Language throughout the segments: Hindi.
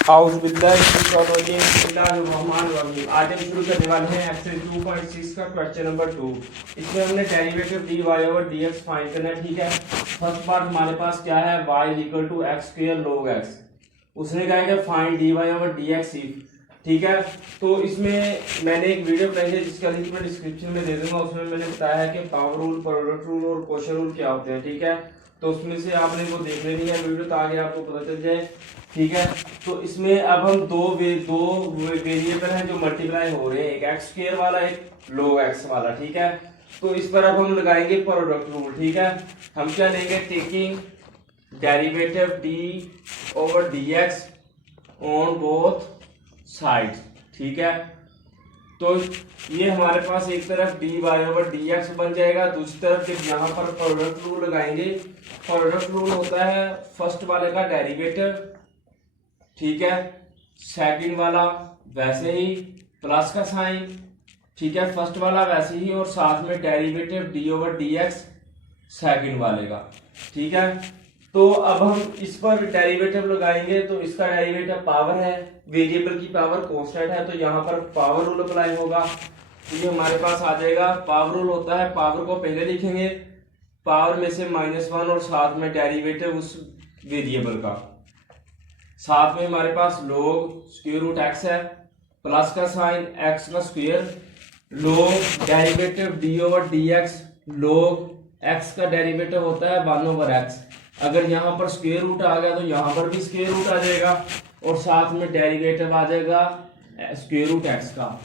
बिस्मिल्लाहिर्रहमानिर्रहीम। आज हम शुरू करने वाले हैं एक्सरसाइज 2.6 का क्वेश्चन नंबर 2। इसमें हमने derivative dy over dx find करना है। ठीक है, फर्स्ट पार्ट हमारे पास क्या है, y equal to x square log x। उसने कहा है find dy over dx if. ठीक है, तो इसमें मैंने एक वीडियो बनाई है जिसका लिंक मैं डिस्क्रिप्शन में दे दूंगा। उसमें मैंने बताया है कि पावर रूल, प्रोडक्ट रूल और क्वोशंट रूल क्या होते हैं। ठीक है, तो उसमें से आपने वो देख लेनी है वीडियो ताकि आपको पता चल जाए। ठीक है, तो इसमें अब हम दो वेरिएबल हैं जो मल्टीप्लाई हो रहे हैं, एक एक्स स्क्वायर वाला, एक log x वाला। ठीक है, तो इस पर अब हम लगाएंगे प्रोडक्ट रूल। ठीक है, हम क्या लेंगे, taking derivative d over dx on both sides. ठीक है, तो ये हमारे पास एक तरफ dy ओवर dx बन जाएगा, दूसरी तरफ जब यहाँ पर प्रोडक्ट रूल लगाएंगे, प्रोडक्ट रूल होता है फर्स्ट वाले का डेरिवेटिव, ठीक है, सेकंड वाला वैसे ही प्लस का साइन, ठीक है, फर्स्ट वाला वैसे ही, और साथ में derivative D over D x second वाले का। ठीक है, तो अब हम इस पर डेरिवेटिव लगाएंगे, तो इसका डेरिवेटिव पावर है, वेरिएबल की पावर कांस्टेंट है, तो यहाँ पर पावर रूल अप्लाई होगा। तो ये हमारे पास आ जाएगा, पावर रूल होता है, पावर को पहले लिखेंगे, पावर में से -1 और साथ में डेरिवेटिव उस वेरिएबल का, साथ में हमारे पास log स्क्वायर रूट x है, प्लस का साइन x का square, log derivative d over dx, log x का डेरिवेटिव होता है 1 ओवर x। अगर यहाँ पर स्क्वायर रूट आ गया तो यहाँ पर भी स्क्वायर रूट आ जाएगा, और साथ में डेरिवेटिव आ जाएगा स्क्वायर रूट x का।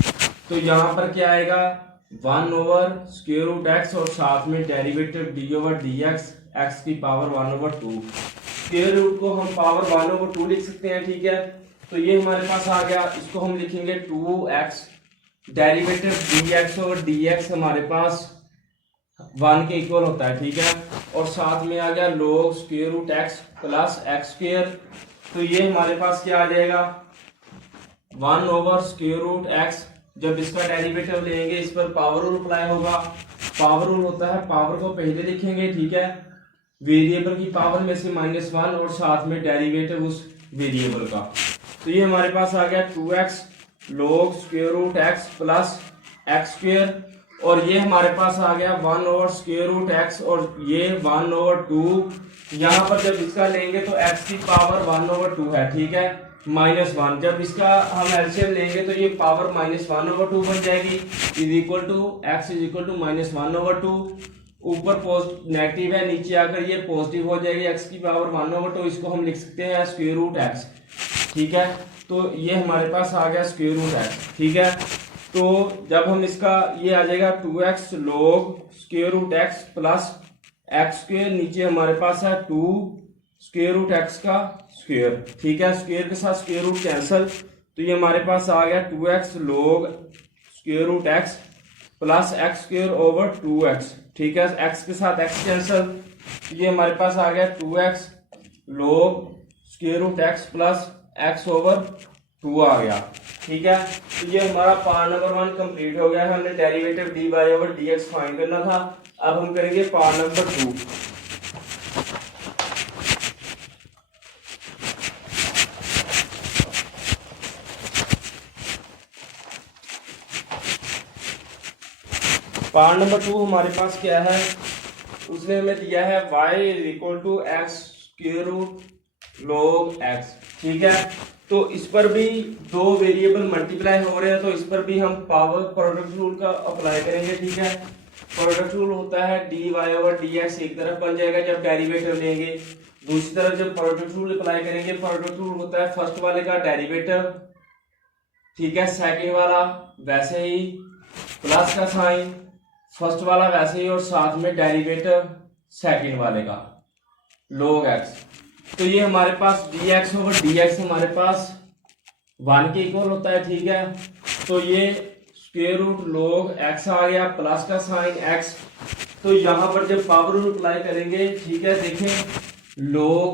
तो यहाँ पर क्या आएगा, 1 ओवर स्क्वायर रूट x और साथ में derivative d over dx, x की पावर 1 ओवर 2। स्क्वायर रूट को हम पावर 1 ओवर 2 लिख सकते हैं। ठीक है, तो ये हमारे पास आ गया, इसको हम लिखेंगे 2x, derivative dx over dx हमारे पास 1 के इक्वल होता है। ठीक है, और साथ में आ गया log square root x plus x square, तो ये हमारे पास क्या आ जाएगा, 1 ओवर स्क्वायर रूट x। जब इसका डेरिवेटिव लेंगे इस पर पावर रूल अप्लाई होगा। पावर रूल होता है, पावर को पहले लिखेंगे, ठीक है, वेरिएबल की पावर में से -1 और साथ में डेरिवेटिव उस वेरिएबल का। तो ये हमारे पास आ गया 2x log square root x plus x square, और ये हमारे पास आ गया 1 ओवर स्क्वायर रूट x, और ये 1 ओवर 2। यहाँ पर जब इसका लेंगे तो x की पावर 1 ओवर 2 है, ठीक है, -1। जब इसका हम एलसीएम लेंगे तो ये पावर -1 ओवर 2 बन जाएगी, is equal to x is equal to -1 over 2। ऊपर नेगेटिव है, नीचे आकर ये पॉजिटिव हो जाएगी, x की पावर 1 ओवर 2, इसको हम लिख सकते हैं स्क्वायर रूट x। ठीक है, तो ये हमारे पास आ गया स्क्वायर रूट x। ठीक है, तो जब हम इसका, ये आ जाएगा 2x log square root x plus x square, नीचे हमारे पास है 2 स्क्वायर रूट x का स्क्वायर। ठीक है, स्क्वायर के साथ स्क्वायर रूट कैंसिल, तो ये हमारे पास आ गया 2x log square root x plus x square over 2x। ठीक है, x के साथ x कैंसिल, ये हमारे पास आ गया 2x log square root x plus x over 2 आ गया। ठीक है, तो ये हमारा पार्ट नंबर 1 कंप्लीट हो गया है। हमने derivative dy over dx find करना था। अब हम करेंगे पार्ट नंबर 2। पार्ट नंबर 2 हमारे पास क्या है, उसने हमें दिया है y is equal to x square root log x। ठीक है, तो इस पर भी दो वेरिएबल मल्टीप्लाई हो रहे हैं, तो इस पर भी हम पावर प्रोडक्ट रूल का अप्लाई करेंगे। ठीक है, प्रोडक्ट रूल होता है dy ओवर dx एक तरफ बन जाएगा जब डेरिवेटिव लेंगे, दूसरी तरफ जब प्रोडक्ट रूल अप्लाई करेंगे, प्रोडक्ट रूल होता है फर्स्ट वाले का डेरिवेटिव, ठीक है, सेकंड वाला वैसे ही, प्लस का साइन, फर्स्ट वाला वैसे ही, और साथ में डेरिवेटिव सेकंड वाले का log x। तो ये हमारे पास dx ओवर dx हमारे पास 1 के इक्वल होता है। ठीक है, तो ये स्क्वायर रूट log x आ गया, प्लस का साइन x, तो यहाँ पर जब पावर रूल अप्लाई करेंगे, ठीक है, देखें log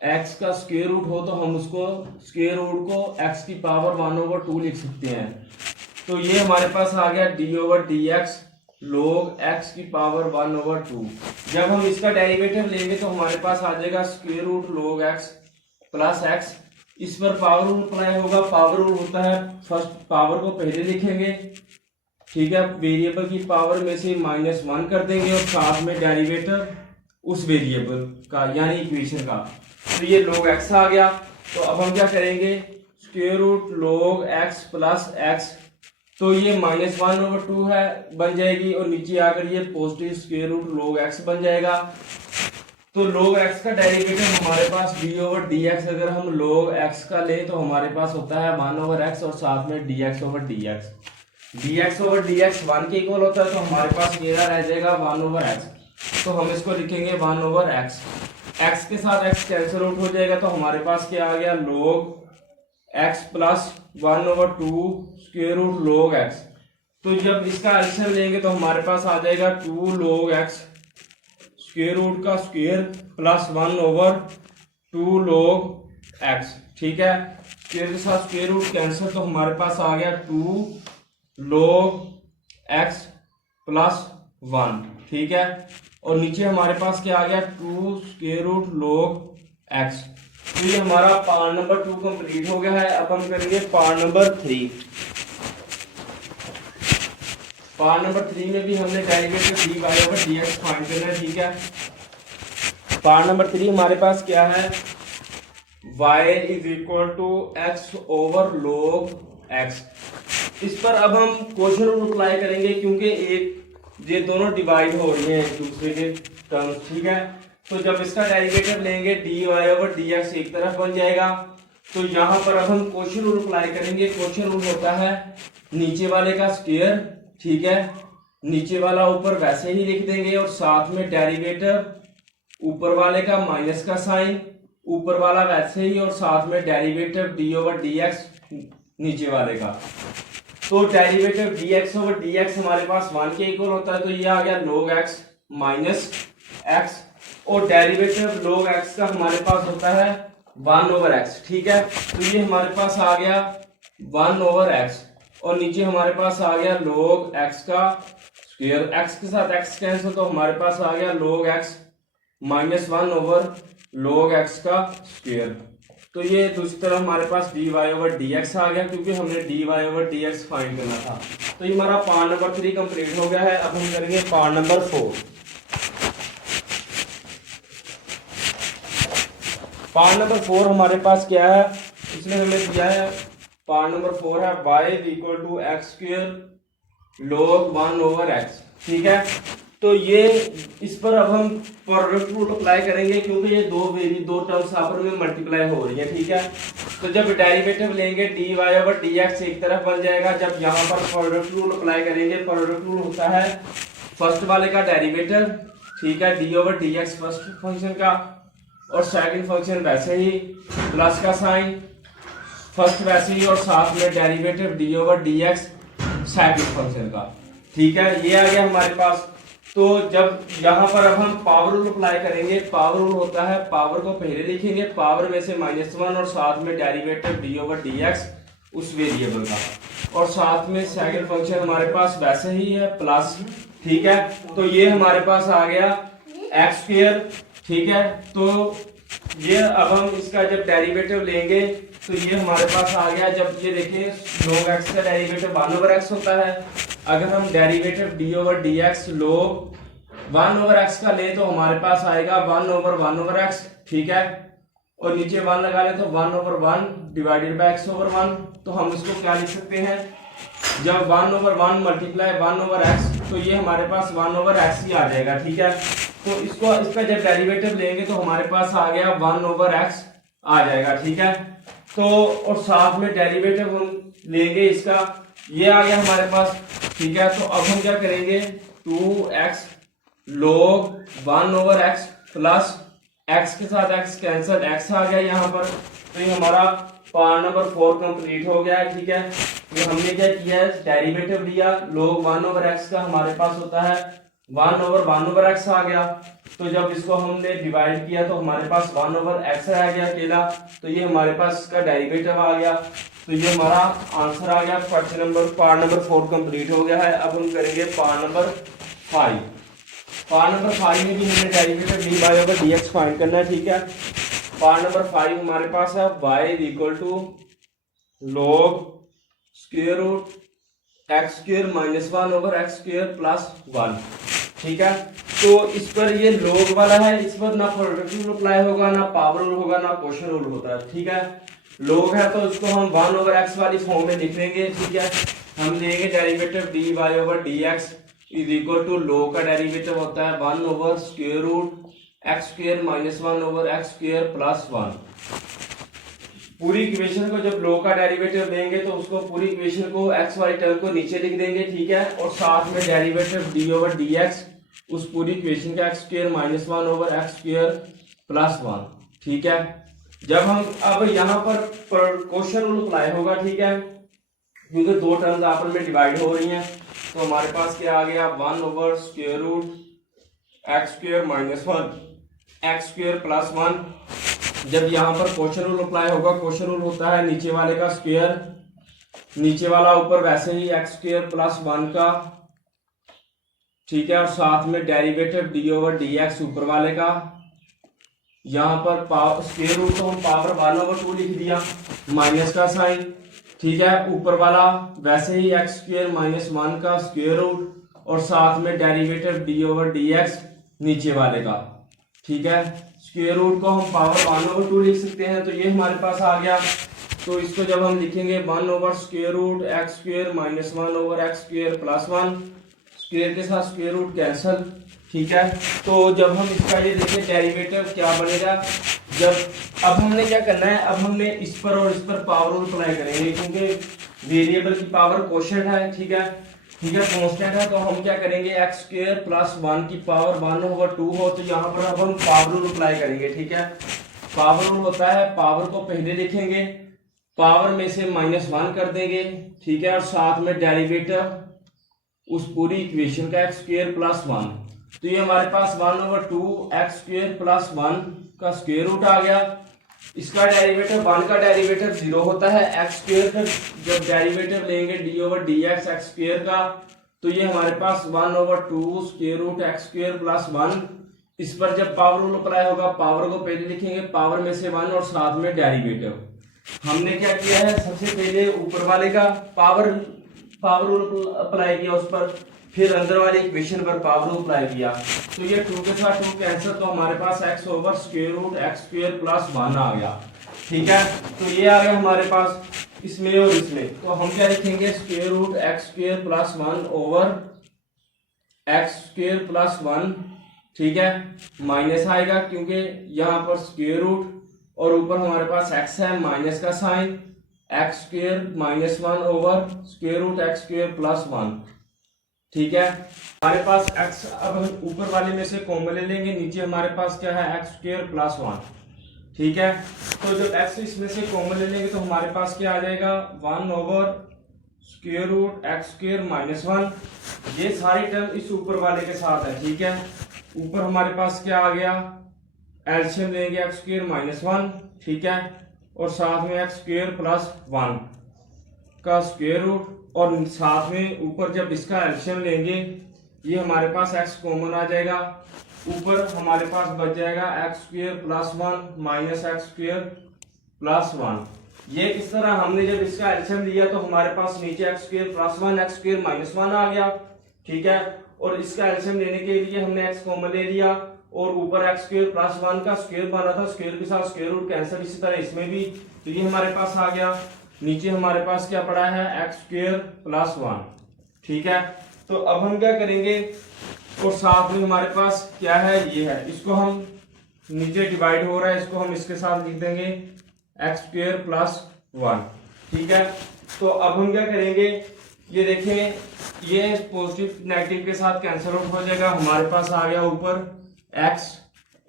x का स्क्वायर रूट हो तो हम उसको स्क्वायर रूट को x की पावर 1 ओवर 2 लिख सकते हैं। तो ये हमारे पास आ गया d over dx log x की पावर 1 ओवर 2। जब हम इसका डेरिवेटिव लेंगे तो हमारे पास आ जाएगा square root log x plus x, इस पर पावर रूल अप्लाई होगा। पावर रूल होता है फर्स्ट पावर को पहले लिखेंगे, ठीक है, वेरिएबल की पावर में से -1 कर देंगे और साथ में डेरिवेटिव उस वेरिएबल का यानी इक्वेशन का। तो ये log x आ गया। तो अब हम क्या करेंगे, square root log x plus x, तो ये -1/2 है बन जाएगी और नीचे आकर ये positive square root log x बन जाएगा। तो log x का डेरिवेटिव हमारे पास d/dx, अगर हम log x का लें तो हमारे पास होता है 1/x और साथ में dx/dx। dx/dx 1 के इक्वल होता है, तो हमारे पास ये रह जाएगा 1/x। तो हम इसको लिखेंगे 1/x। x के साथ x कैंसिल आउट हो जाएगा, तो हमारे पास क्या आ गया, log x plus 1/2 square root log x। तो जब इसका एलसीएम लेंगे तो हमारे पास आ जाएगा 2 log x स्क्वायर रूट का स्क्वायर प्लस 1/2 log x, ठीक है। स्क्वायर के साथ स्क्वायर रूट कैंसिल, तो हमारे पास आ गया 2 log x प्लस 1, ठीक है। और नीचे हमारे पास क्या आ गया, 2 स्क्वायर रूट log x। तो ये हमारा पार्ट नंबर 2 कंप्लीट हो गया है। अब हम करेंगे पार्ट नंबर 3। पार्ट नंबर 3 में भी हमने डेरिवेटिव dy/dx फाइंड करना है, ठीक है। पार्ट नंबर 3 हमारे पास क्या है, y = x log x। इस पर अब हम क्वेश्चन रूल अप्लाई करेंगे, क्योंकि ये दोनों डिवाइड हो रही हैं एक दूसरे के टर्म्स, ठीक है। तो जब इसका डेरिवेटिव लेंगे dy/dx एक तरफ बन जाएगा। तो यहाँ पर अब हम क्वेश्चन रूल अप्लाई करेंगे। क्वेश्चन रूल होता है नीचे वाले का स्क्वायर, ठीक है, नीचे वाला ऊपर वैसे ही लिख देंगे और साथ में डेरिवेटिव ऊपर वाले का माइनस का साइन, ऊपर वाला वैसे ही और साथ में डेरिवेटिव d/dx नीचे वाले का। तो डेरिवेटिव dx/dx हमारे पास 1 के इक्वल होता है, तो ये आ गया log x माइनस x, और डेरिवेटिव log x का हमारे पास होता है 1/x, ठीक है। तो ये हमारे पास आ गया 1/x और नीचे हमारे पास आ गया log x का स्क्वायर, x के साथ x कैंसिल, तो हमारे पास आ गया log x minus 1/log x का स्क्वायर। तो ये दूसरी तरफ हमारे पास dy/dx आ गया, क्योंकि हमने dy/dx फाइंड करना था। तो ये हमारा पार्ट नंबर 3 कंप्लीट हो गया है। अब हम करेंगे पार्ट नंबर 4। पार्ट नंबर 4 हमारे पास क्या है, इसमें हमें दिया है, पार्ट नंबर 4 है y = x² log 1/x, ठीक है। तो ये इस पर अब हम प्रोडक्ट रूल अप्लाई करेंगे, क्योंकि ये दो टर्म्स आपस में मल्टीप्लाई हो रही है, ठीक है। तो जब डेरिवेटिव लेंगे dy/dx एक तरफ बन जाएगा। जब यहाँ पर प्रोडक्ट रूल अप्लाई करेंगे, प्रोडक्ट रूल होता है फर्स्ट वाले का डेरिवेटिव, ठीक है, d/dx फर्स्ट फंक्शन का, और सेकंड फंक्शन वैसे ही प्लस का साइन, फर्स्ट वैसे ही और साथ में डेरिवेटिव d/dx सेकंड फंक्शन का, ठीक है। ये आ गया हमारे पास। तो जब यहाँ पर अब हम पावर रूल अप्लाई करेंगे, पावर रूल होता है पावर को पहले लिखेंगे, पावर में से -1 और साथ में डेरिवेटिव d/dx उस वेरिएबल का, और साथ में सेकंड फंक्शन हमारे पास वैसे ही है प्लस, ठीक है। तो ये हमारे पास आ गया x², ठीक है। तो ये अब हम इसका जब डेरिवेटिव लेंगे तो ये हमारे पास आ गया। जब ये देखिए log x का डेरिवेटिव 1/x होता है, अगर हम डेरिवेटिव d/dx log 1/x का ले तो हमारे पास आएगा 1/1/x, ठीक है। और नीचे 1 लगा ले तो 1/1 डिवाइडेड बाय x/1। तो हम इसको क्या लिख सकते हैं, जब 1/1 मल्टीप्लाई 1/x, तो ये हमारे पास 1/x ही आ जाएगा, ठीक है। तो इसका जब डेरिवेटिव लेंगे तो हमारे पास आ गया 1/x आ जाएगा, ठीक है। तो और साथ में डेरिवेटिव हम लेंगे इसका, ये आ गया हमारे पास, ठीक है। तो अब हम क्या करेंगे, 2x log 1/x plus x के साथ x कैंसिल, x आ गया यहाँ पर। तो ये हमारा पार्ट नंबर 4 कंप्लीट हो गया है, ठीक है। तो हमने क्या किया है, डेरिवेटिव लिया, log 1/x का हमारे पास होता है 1/1/x आ गया। तो जब इसको हमने डिवाइड किया तो हमारे पास 1/x रह गया अकेला। तो ये हमारे पास इसका डेरिवेटिव आ गया। तो ये हमारा आंसर आ गया। पार्ट नंबर 4 कंप्लीट हो गया है। अब हम करेंगे पार्ट नंबर 5। पार्ट नंबर 5 में भी हमें डेरिवेटिव dy/dx फाइंड करना है, ठीक है। पार्ट नंबर 5 हमारे पास है y is equal to log square root x square minus 1 over x square plus 1। ठीक है, तो इस पर ये log वाला है, इस पर ना प्रोडक्ट रूल अप्लाई होगा, ना पावर रूल होगा, ना क्वोशंट रूल होता है। ठीक है, log है तो इसको हम 1 ओवर एक्स वाली फॉर्म में लिख लेंगे। ठीक है, हम लेंगे derivative dy over dx is equal to log का डेरिवेटिव होता है 1 over square root x square minus 1 over x square plus 1। पूरी इक्वेशन को जब log का डेरिवेटिव लेंगे तो उसको पूरी इक्वेशन को x वाली टर्म को नीचे लिख देंगे। ठीक है, और साथ में डेरिवेटिव d ओवर dx उस पूरी इक्वेशन का x square minus 1 over x square plus 1। ठीक है, जब हम अब यहाँ पर क्वोशंट रूल अप्लाई होगा। ठीक है, क्योंकि दो टर्म्स आपस में डिवाइड हो रही हैं, तो हमारे पास क्या आ गया 1 over square root x square minus 1 x square plus 1। जब यहाँ पर क्वोशंट रूल अप्लाई होगा, क्वोशंट रूल होता है नीचे वाले का स्क्वायर, नीचे वाला ऊपर वैसे ही एक्स स्क्वायर प्लस 1 का। ठीक है, और साथ में डेरिवेटिव d ओवर dx ऊपर वाले का। यहाँ पर पावर स्क्वायर रूट तो हम पावर 1 ओवर 2 लिख दिया, माइनस का साइन। ठीक है, ऊपर वाला वैसे ही एक्स स्क्वायर माइनस 1 का स्क्वायर रूट, और साथ में डेरिवेटिव d ओवर dx नीचे वाले का। ठीक है, स्क्वायर रूट को हम पावर 1 ओवर 2 लिख सकते हैं, तो ये हमारे पास आ गया। तो इसको जब हम लिखेंगे 1 over square root x square minus 1 over x square plus 1, square के साथ स्क्वायर रूट कैंसल। ठीक है, तो जब हम इसका ये देखें डेरिवेटिव क्या बनेगा, जब अब हमने क्या करना है, अब हमने इस पर और इस पर पावर रूल अप्लाई करेंगे, क्योंकि वेरिएबल की पावर क्वोशंट है। ठीक है, कांस्टेंट है, तो हम क्या करेंगे एक्स स्क्वायर प्लस 1 की पावर 1 ओवर 2 हो, तो यहाँ पर अब हम पावर रूल अप्लाई करेंगे। ठीक है, पावर रूल होता है पावर को पहले लिखेंगे, पावर में से -1 कर देंगे। ठीक है, और साथ में डेरिवेटिव उस पूरी इक्वेशन का एक्स स्क्वायर प्लस 1, तो ये हमारे पास 1 ओवर 2 एक्स स्क्वायर प्लस 1 का स्क्वायर रूट आ गया। इसका डेरिवेटिव 1 का डेरिवेटिव 0 होता है, एक्स स्क्वायर का जब डेरिवेटिव लेंगे d over dx x square का, तो ये हमारे पास 1 over 2 square root x square plus 1। इस पर जब पावर रूल अप्लाई होगा, पावर को पहले लिखेंगे, पावर में से 1 और साथ में डेरिवेटिव। हमने क्या किया है, सबसे पहले ऊपर वाले का पावर रूल अप्लाई किया उस पर, फिर अंदर वाली इक्वेशन पर पावर रूल अप्लाई किया, तो ये 2 के साथ 2 कैंसिल, तो हमारे पास x over square root x square plus 1 आ गया। ठीक है, तो ये आ गया हमारे पास इसमें और इसमें, तो हम क्या लिखेंगे square root x square plus 1 over x square plus 1। ठीक है, माइनस आएगा क्योंकि यहाँ पर स्क्वायर रूट और ऊपर हमारे पास x है, माइनस का sign, x square minus 1 over square root x square plus 1। ठीक है, हमारे पास x अब हम ऊपर वाले में से कॉमन ले लेंगे, नीचे हमारे पास क्या है एक्स स्क्वायर प्लस 1। ठीक है, तो जब x इसमें से कॉमन ले लेंगे तो हमारे पास क्या आ जाएगा 1 over square root x square minus 1। ये सारी टर्म इस ऊपर वाले के साथ है। ठीक है, ऊपर हमारे पास क्या आ गया, एलसीएम लेंगे एक्स स्क्वायर माइनस 1। ठीक है, और साथ में एक्स स्क्वायर प्लस 1 का स्क्वायर रूट, और साथ में ऊपर जब इसका एलसीएम लेंगे, ये हमारे पास x कॉमन आ जाएगा, ऊपर हमारे पास बच जाएगा x square plus 1 minus x square plus 1। ये इस तरह हमने जब इसका एलसीएम लिया तो हमारे पास नीचे x square plus 1 x square minus 1 आ गया। ठीक है, और इसका एलसीएम लेने के लिए हमने x कॉमन ले लिया, और ऊपर एक्स स्क्वायर प्लस 1 का स्क्वायर बना था, स्क्वायर के साथ स्क्वायर रूट कैंसिल, इसी तरह इसमें भी, तो ये हमारे पास आ गया। नीचे हमारे पास क्या पड़ा है एक्स स्क्वायर प्लस 1। ठीक है, तो अब हम क्या करेंगे, और साथ में हमारे पास क्या है, ये है, इसको हम नीचे डिवाइड हो रहा है, इसको हम इसके साथ लिख देंगे एक्स स्क्वायर प्लस 1। ठीक है, तो अब हम क्या करेंगे, ये देखें, ये पॉजिटिव नेगेटिव के साथ कैंसिल आउट हो जाएगा, हमारे पास आ गया ऊपर x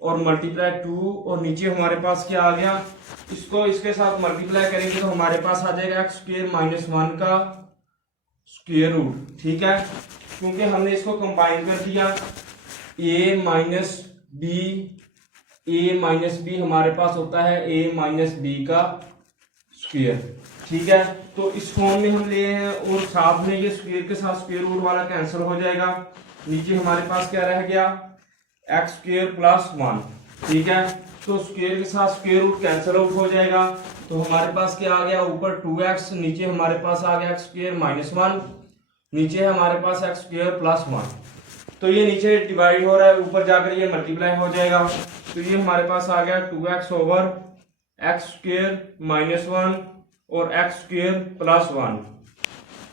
और मल्टीप्लाई 2, और नीचे हमारे पास क्या आ गया, इसको इसके साथ मल्टीप्लाई करेंगे तो हमारे पास आ जाएगा एक्स स्क्वायर माइनस 1 का स्क्वायर रूट। ठीक है, क्योंकि हमने इसको कंबाइन कर दिया, a माइनस बी हमारे पास होता है a माइनस बी का स्क्वायर। ठीक है, तो इस फॉर्म में हम लिए हैं, और साथ में ये स्क्वायर के साथ स्क्वायर रूट वाला कैंसिल हो जाएगा, नीचे हमारे पास क्या रह गया एक्स स्क्वायर प्लस 1। ठीक है, तो स्क्वायर के साथ स्क्वायर रूट कैंसिल आउट हो जाएगा। तो हमारे पास क्या आ गया, ऊपर 2x, नीचे हमारे पास आ गया x स्क्वायर माइनस 1, नीचे हमारे पास x स्क्वायर प्लस 1। तो ये नीचे डिवाइड हो रहा है, ऊपर जाकर ये मल्टीप्लाई हो जाएगा। तो ये हमारे पास आ गया 2x over x square minus 1 और x स्क्वायर प्लस 1।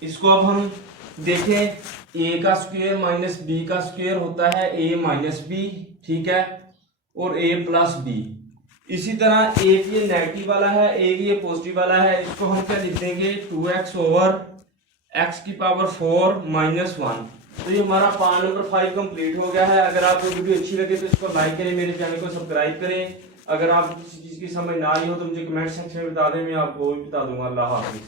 इसको अब हम देखें, a का स्क्वायर माइनस b का स्क्वायर होता है a माइनस b, ठीक है, और a प्लस b। इसी तरह एक ये नेगेटिव वाला है, एक ये पॉजिटिव वाला है, इसको हम क्या लिख देंगे 2x ओवर x की पावर 4 माइनस 1। तो ये हमारा पार्ट नंबर 5 कंप्लीट हो गया है। अगर आपको वीडियो अच्छी लगे तो इसको लाइक करें, मेरे चैनल को सब्सक्राइब करें। अगर आप किसी चीज की समझ ना आई हो तो मुझे कमेंट सेक्शन में बता दें, मैं आपको भी बता दूंगा। अल्लाह हाफिज।